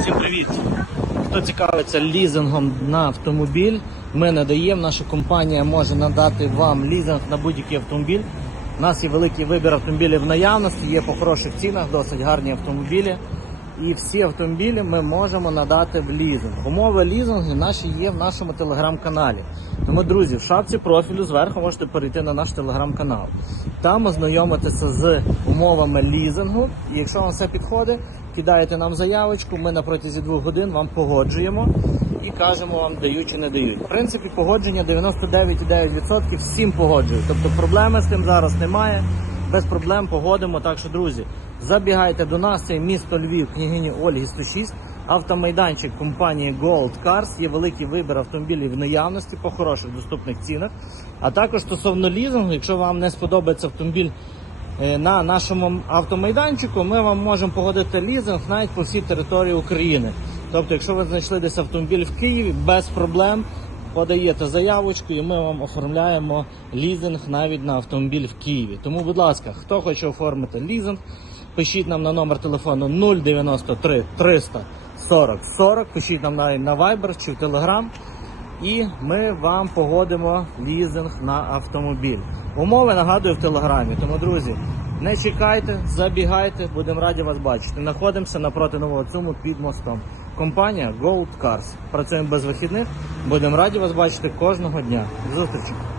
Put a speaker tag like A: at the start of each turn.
A: всім привіт! Хто цікавиться лізингом на автомобіль, ми надаємо. Наша компанія може надати вам лізинг на будь-який автомобіль. У нас є великий вибір автомобілів в наявності, є по хороших цінах, досить гарні автомобілі. І всі автомобілі ми можемо надати в лізинг. Умови лізингу наші є в нашому телеграм-каналі. Тому, друзі, в шапці профілю зверху можете перейти на наш телеграм-канал. Там ознайомитися з умовами лізингу. І якщо вам все підходить, кидаєте нам заявочку, ми на протязі двох годин вам погоджуємо і кажемо вам, дають чи не дають. В принципі, погодження 99,9% всім погоджують. Тобто проблеми з тим зараз немає. Без проблем погодимо. Так що, друзі, забігайте до нас. Це місто Львів, княгині Ольги 106. Автомайданчик компанії Gold Cars. Є великий вибір автомобілів в наявності по хороших доступних цінах. А також стосовно лізингу, якщо вам не сподобається автомобіль е, на нашому автомайданчику, ми вам можемо погодити лізинг навіть по всій території України. Тобто, якщо ви знайшли десь автомобіль в Києві, без проблем подаєте заявочку і ми вам оформляємо лізинг навіть на автомобіль в Києві. Тому, будь ласка, хто хоче оформити лізинг, пишіть нам на номер телефону 093 300 40 40, пишіть нам навіть на Viber чи в Telegram. І ми вам погодимо лізинг на автомобіль. Умови нагадую в телеграмі. Тому, друзі, не чекайте, забігайте, будемо раді вас бачити. Знаходимося напроти нового цуму під мостом. Компанія Gold Cars. Працюємо без вихідних. Будемо раді вас бачити кожного дня. Зустрічі!